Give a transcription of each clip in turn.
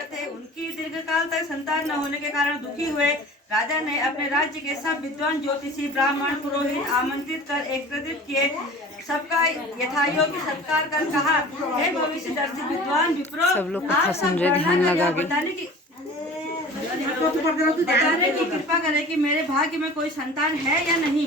राजा थे, उनकी दीर्घकाल तक संतान न होने के कारण दुखी हुए। राजा ने अपने राज्य के सब विद्वान, ज्योतिषी, ब्राह्मण, पुरोहित आमंत्रित कर एकत्रित किए। सबका यथायोग्य सत्कार कर कहा, हे भविष्य दर्शी विद्वान विप्रो, सब लोग कथा सुन रहे, ध्यान लगा के। बताने की कृपा करें कि मेरे भाग्य में कोई संतान है या नहीं।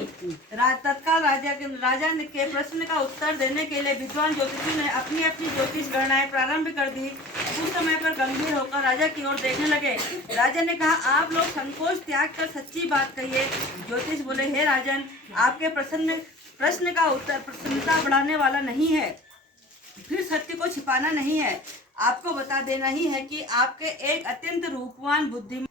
तत्काल राजा के प्रश्न का उत्तर देने के लिए विद्वान ज्योतिषी ने अपनी अपनी ज्योतिष गणनाएं प्रारंभ कर दी। कुछ समय पर गंभीर होकर राजा की ओर देखने लगे। राजा ने कहा, आप लोग संकोच त्याग कर सच्ची बात कहिए। ज्योतिष बोले, हे राजन, आपके प्रश्न का उत्तर प्रसन्नता बढ़ाने वाला नहीं है, फिर सत्य को छिपाना नहीं है। आपको बता देना ही है कि आपके एक अत्यंत रूपवान, बुद्धिमान,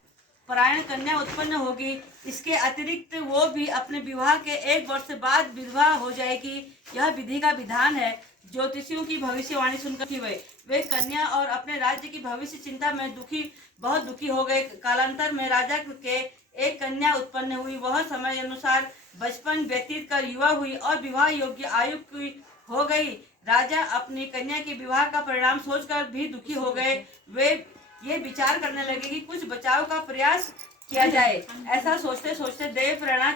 परायण कन्या उत्पन्न होगी। इसके अतिरिक्त वो भी अपने विवाह के 1 वर्ष बाद विधवा हो जाएगी। यह विधि का विधान है। ज्योतिषियों की भविष्यवाणी सुनकर वे कन्या और अपने राज्य की भविष्य चिंता में बहुत दुखी हो गए। कालांतर में राजा के एक कन्या उत्पन्न हुई। वह समय अनुसार बचपन व्यतीत कर युवा हुई और विवाह योग्य आयु की हो गई। राजा अपनी कन्या के विवाह का परिणाम सोचकर भी दुखी हो गए। वे ये विचार करने लगे कि कुछ बचाव का प्रयास किया जाए। ऐसा सोचते सोचते देव प्रेरणा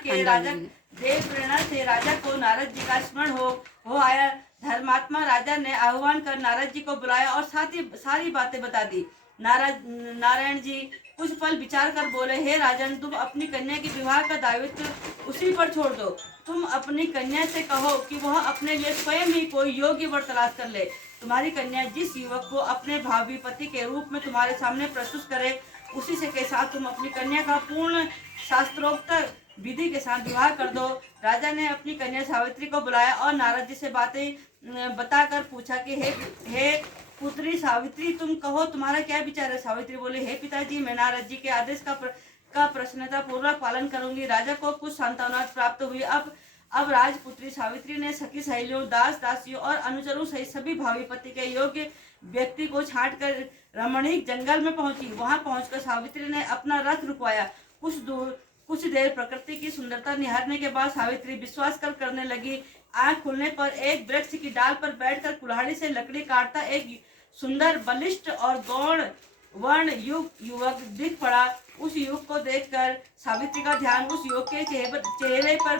से राजा को नारद जी का स्मरण हो आया। धर्मात्मा राजा ने आह्वान कर नारद जी को बुलाया और सारी बातें बता दी। नारायण जी कुछ पल विचार कर बोले, हे राजन, तुम अपनी कन्या के विवाह का दायित्व उसी पर छोड़ दो। तुम अपनी कन्या से कहो कि वह अपने लिए स्वयं ही कोई योग्य वर तलाश कर ले। तुम्हारी कन्या जिस युवक को अपने भावी पति के रूप में तुम्हारे सामने प्रस्तुत करे, उसी से के साथ तुम अपनी कन्या का पूर्ण शास्त्रोक्त विधि के साथ विवाह कर दो। राजा ने अपनी कन्या सावित्री को बुलाया और नारद जी से बातें बताकर पूछा कि हे पुत्री सावित्री, तुम कहो, तुम्हारा क्या विचार है। सावित्री बोले, हे पिताजी, मैं नारद जी के आदेश का प्रसन्नता पूर्वक पालन करूंगी। राजा को कुछ सांत्वना प्राप्त हुई। अब राजपुत्री सावित्री ने सखी सहेलियों, दास दासियों और अनुचरों सहित सभी भावी पति के योग्य व्यक्ति को छांट कर रमणीक जंगल में पहुंची। वहां पहुंचकर सावित्री ने अपना रथ रुकवाया। कुछ देर प्रकृति की सुंदरता निहारने के बाद सावित्री विश्वास करने लगी। आंख खुलने पर एक वृक्ष की डाल पर बैठकर कुल्हाड़ी से लकड़ी काटता एक सुंदर, बलिष्ठ और गौण वर्ण युवक दिख पड़ा। उस युवक को देखकर सावित्री का ध्यान उस युवक के चेहरे पर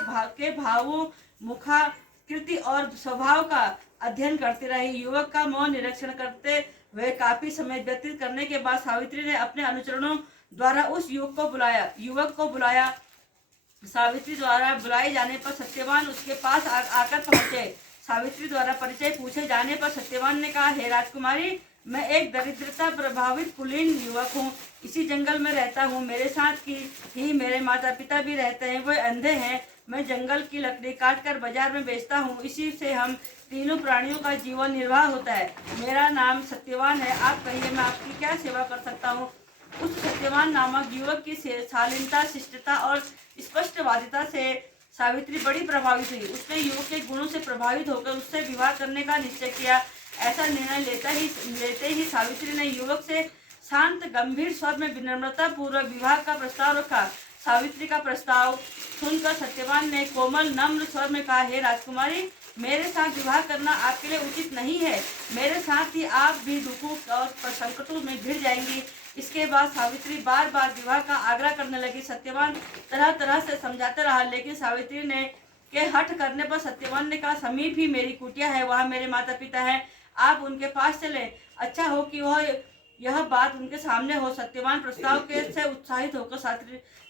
भावों, मुखाकृति और स्वभाव का अध्ययन करती रही। युवक का मौन निरीक्षण करते हुए काफी समय व्यतीत करने के बाद सावित्री ने अपने अनुचरणों द्वारा उस युवक को बुलाया। सावित्री द्वारा बुलाए जाने पर सत्यवान उसके पास आकर पहुंचे। सावित्री द्वारा परिचय पूछे जाने पर सत्यवान ने कहा, हे राजकुमारी, मैं एक दरिद्रता प्रभावित कुलीन युवक हूँ। इसी जंगल में रहता हूँ। मेरे साथ ही मेरे माता पिता भी रहते हैं। वे अंधे हैं। मैं जंगल की लकड़ी काटकर बाजार में बेचता हूँ। इसी से हम तीनों प्राणियों का जीवन निर्वाह होता है। मेरा नाम सत्यवान है। आप कहिए, मैं आपकी क्या सेवा कर सकता हूँ। उस सत्यवान नामक युवक की शालीनता, शिष्टता और स्पष्टवादिता से सावित्री बड़ी प्रभावित हुई। उसने युवक के गुणों से प्रभावित होकर उससे विवाह करने का निश्चय किया। ऐसा निर्णय लेते ही सावित्री ने युवक से शांत गंभीर स्वर में विनम्रता पूर्वक विवाह का प्रस्ताव रखा। सावित्री का प्रस्ताव सुनकर सत्यवान ने कोमल नम्र स्वर में कहा, हे राजकुमारी, मेरे साथ विवाह करना आपके लिए उचित नहीं है। मेरे साथ ही आप भी दुखों और संकटों में घिर जाएंगी। इसके बाद सावित्री बार बार विवाह का आग्रह करने लगी। सत्यवान तरह तरह से समझाते रहा, लेकिन सावित्री के हठ करने पर सत्यवान ने कहा, समीप ही मेरी कुटिया है, वहाँ मेरे माता पिता हैं, आप उनके पास चले। अच्छा हो कि यह बात उनके सामने हो। सत्यवान प्रस्ताव से उत्साहित होकर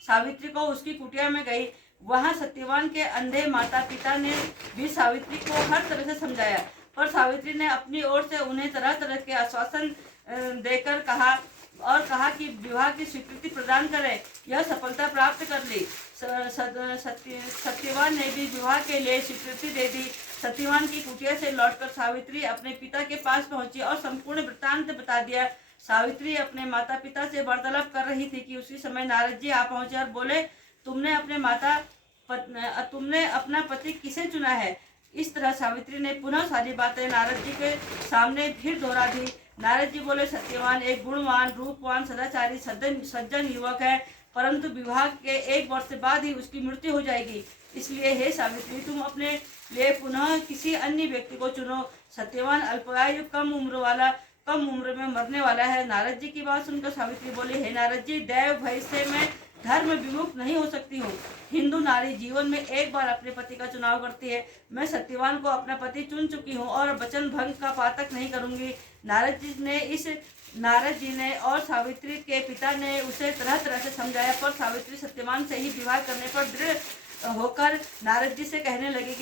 सावित्री को उसकी कुटिया में गई। वहां सत्यवान के अंधे माता पिता ने भी सावित्री को हर तरह से समझाया, पर सावित्री ने अपनी ओर से उन्हें तरह तरह के आश्वासन देकर कहा कि विवाह की स्वीकृति प्रदान करें। यह सफलता प्राप्त कर ली। सत्यवान ने भी विवाह के लिए स्वीकृति दे दी। सत्यवान की कुटिया से लौटकर सावित्री अपने पिता के पास पहुंची और संपूर्ण वृत्तांत बता दिया। सावित्री अपने माता पिता से वार्तालाप कर रही थी कि उसी समय नारद जी आ पहुंचे और बोले, तुमने अपना पति किसे चुना है। इस तरह सावित्री ने पुनः सारी बातें नारद जी के सामने फिर दोहरा दी। नारद जी बोले, सत्यवान एक गुणवान, रूपवान, सदाचारी, सज्जन युवक है, परंतु विवाह के 1 वर्ष बाद ही उसकी मृत्यु हो जाएगी। इसलिए हे सावित्री, तुम अपने लिए पुनः किसी अन्य व्यक्ति को चुनो। सत्यवान अल्पायु, कम उम्र वाला, कम उम्र में मरने वाला है। नारद जी की बात सुनकर सावित्री बोली, हे नारद जी, दैव भय से मैं धर्म विमुख नहीं हो सकती हूँ। हिंदू नारी जीवन में एक बार अपने पति का चुनाव करती है। मैं सत्यवान को अपना पति चुन चुकी हूँ और वचन भंग का पातक नहीं करूंगी। नारद जी ने और सावित्री के पिता ने उसे तरह तरह से समझाया, पर सावित्री सत्यवान से ही विवाह करने पर दृढ़ होकर नारद जी से कहने लगी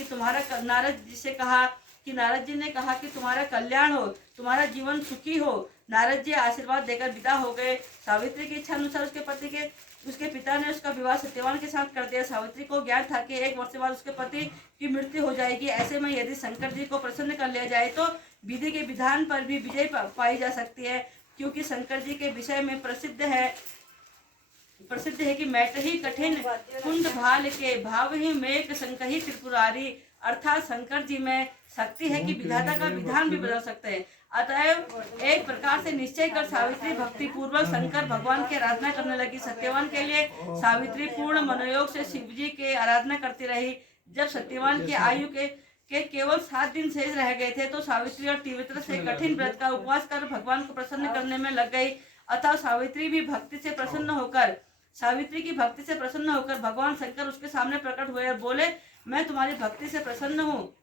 कि नारद जी ने कहा कि तुम्हारा कल्याण हो, तुम्हारा जीवन सुखी हो। नारद जी आशीर्वाद देकर विदा हो गए। सावित्री की इच्छा अनुसार उसके पिता ने उसका विवाह सत्यवान के साथ कर दिया। सावित्री को ज्ञान था कि 1 वर्ष बाद उसके पति की मृत्यु हो जाएगी। ऐसे में यदि शंकर जी को प्रसन्न कर लिया जाए तो विधि के विधान पर भी विजय पाई जा सकती है, क्योंकि शंकर जी के विषय में प्रसिद्ध है कि मैट ही कठिन कुंड भाल के भाव ही मेघ संकही त्रिपुरारी, अर्थात शंकर जी में शक्ति है कि विधाता का विधान भी बदल सकते हैं। अतएव एक प्रकार से निश्चय कर सावित्री भक्ति पूर्वक शंकर भगवान की आराधना करने लगी। सत्यवान के लिए सावित्री पूर्ण मनोयोग से शिव जी की आराधना करती रही। जब सत्यवान की आयु के केवल 7 दिन शेष रह गए थे तो सावित्री और तीव्रता से कठिन व्रत का उपवास कर भगवान को प्रसन्न करने में लग गई। अतः सावित्री की भक्ति से प्रसन्न होकर भगवान शंकर उसके सामने प्रकट हुए और बोले, मैं तुम्हारी भक्ति से प्रसन्न हूँ,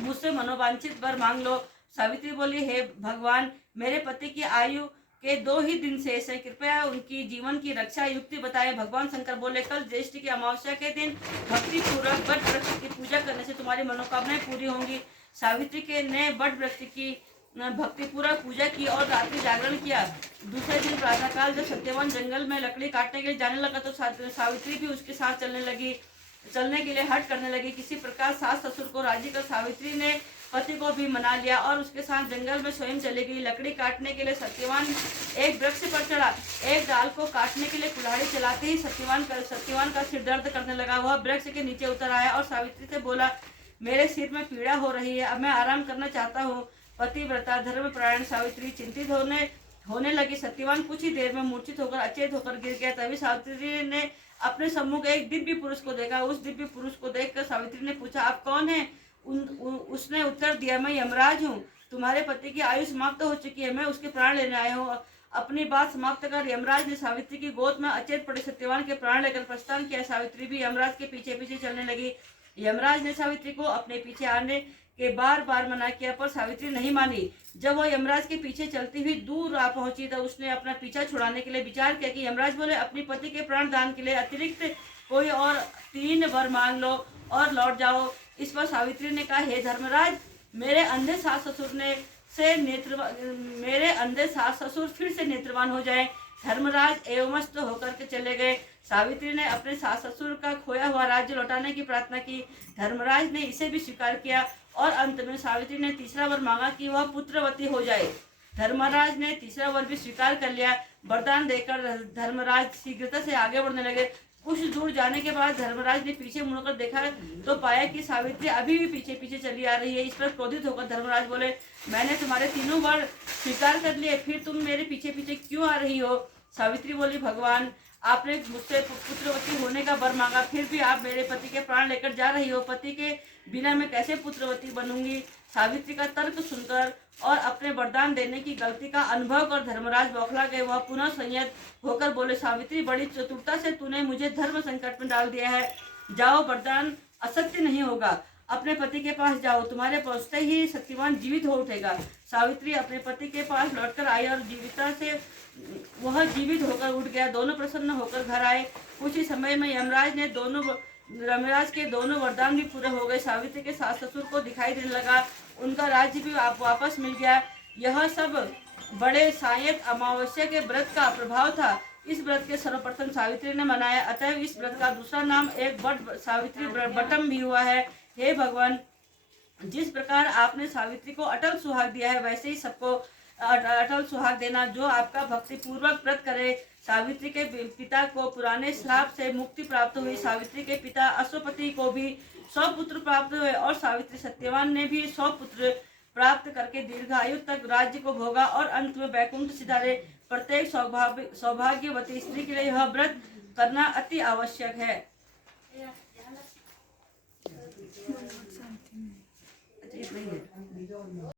मुझसे मनोवांछित वर मांग लो। सावित्री बोली, हे भगवान, मेरे पति की आयु के 2 ही दिन शेष है, कृपया उनकी जीवन की रक्षा युक्ति बताएं। भगवान शंकर बोले, कल ज्येष्ठ की अमावस्या के दिन भक्ति पूर्वक वट वृक्ष की पूजा करने से तुम्हारी मनोकामनाएं पूरी होंगी। सावित्री के ने वट वृक्ष की भक्ति पूर्वक पूजा की और रात्रि जागरण किया। दूसरे दिन प्रातःकाल जब सत्यवान जंगल में लकड़ी काटने के लिए जाने लगा तो सावित्री भी उसके साथ चलने के लिए हट करने लगी। किसी प्रकार सास ससुर को राजी कर सावित्री ने पति को भी मना लिया और उसके साथ जंगल में स्वयं चली गई। लकड़ी काटने के लिए सत्यवान एक वृक्ष पर चढ़ा। एक डाल को काटने के लिए कुल्हाड़ी चलाते ही सत्यवान का सिर दर्द करने लगा। वह वृक्ष के नीचे उतर आया और सावित्री से बोला, मेरे सिर में पीड़ा हो रही है, अब मैं आराम करना चाहता हूँ। पतिव्रता धर्म परायण सावित्री चिंतित होने लगी। सत्यवान कुछ ही देर में मूर्छित होकर अचेत होकर गिर गया। तभी सावित्री ने अपने सम्मुख एक दिव्य पुरुष को देखा। उस दिव्य पुरुष को देखकर सावित्री ने पूछा, आप कौन है? उसने उत्तर दिया, मैं यमराज हूँ। तुम्हारे पति की आयु समाप्त हो चुकी है, मैं उसके प्राण लेने आया हूँ। अपनी बात समाप्त कर यमराज ने सावित्री की गोद में अचेत पड़े सत्यवान के प्राण लेकर प्रस्थान किया। सावित्री भी यमराज के पीछे पीछे चलने लगी। यमराज ने सावित्री को अपने पीछे आने के बार मना किया, पर सावित्री नहीं मानी। जब वह यमराज के पीछे चलती हुई दूर आ पहुंची तो उसने अपना पीछा छुड़ाने के लिए विचार किया कि यमराज बोले, अपनी पति के प्राण दान के लिए अतिरिक्त कोई और 3 वर मांग लो और लौट जाओ। इस पर सावित्री ने कहा, हे धर्मराज, मेरे अंधे सास ससुर फिर से नेत्रवान हो जाए। धर्मराज एवमस्त होकर के चले गए। सावित्री ने अपने सास ससुर का खोया हुआ राज्य लौटाने की प्रार्थना की। धर्मराज ने इसे भी स्वीकार किया और अंत में सावित्री ने तीसरा वर मांगा कि वह पुत्रवती हो जाए। धर्मराज ने तीसरा वर भी स्वीकार कर लिया। वरदान देकर धर्मराज शीघ्रता से आगे बढ़ने लगे। कुछ दूर जाने के बाद धर्मराज ने पीछे मुड़कर देखा तो पाया कि सावित्री अभी भी पीछे पीछे चली आ रही है। इस पर क्रोधित होकर धर्मराज बोले, मैंने तुम्हारे 3 वर स्वीकार कर लिए, फिर तुम मेरे पीछे पीछे क्यों आ रही हो? सावित्री बोली, भगवान, आपने मुझसे पुत्रवती होने का वर मांगा, फिर भी आप मेरे पति के प्राण लेकर जा रही हो। पति के बिना मैं कैसे पुत्रवती बनूंगी? सावित्री का तर्क सुनकर और अपने वरदान देने की गलती का अनुभव कर धर्मराज बौखला गए। वह पुनः संयत होकर बोले, सावित्री, बड़ी चतुरता से तूने मुझे धर्म संकट में डाल दिया है। जाओ, वरदान असत्य नहीं होगा। अपने पति के पास जाओ, तुम्हारे पहुंचते ही सत्यवान जीवित हो उठेगा। सावित्री अपने पति के पास लौटकर आई और वह जीवित होकर उठ गया। दोनों प्रसन्न होकर घर आए। कुछ ही समय में यमराज के दोनों वरदान भी पूरे हो गए। सावित्री के सास ससुर को दिखाई देने लगा, उनका राज्य भी वापस मिल गया। यह सब बड़े सायत अमावस्या के व्रत का प्रभाव था। इस व्रत के सर्वप्रथम सावित्री ने मनाया, अतः इस व्रत का दूसरा नाम एक बट सावित्री बटम भी हुआ है। हे भगवान, जिस प्रकार आपने सावित्री को अटल सुहाग दिया है, वैसे ही सबको अटल सुहाग देना जो आपका भक्ति पूर्वक व्रत करे। सावित्री के पिता को पुराने श्राप से मुक्ति प्राप्त हुई। सावित्री के पिता अश्वपति को भी 100 पुत्र प्राप्त हुए और सावित्री सत्यवान ने भी 100 पुत्र प्राप्त करके दीर्घायु तक राज्य को भोगा और अंत में वैकुंठ सिधारे। प्रत्येक सौभाग्यवती स्त्री के लिए यह व्रत करना अति आवश्यक है।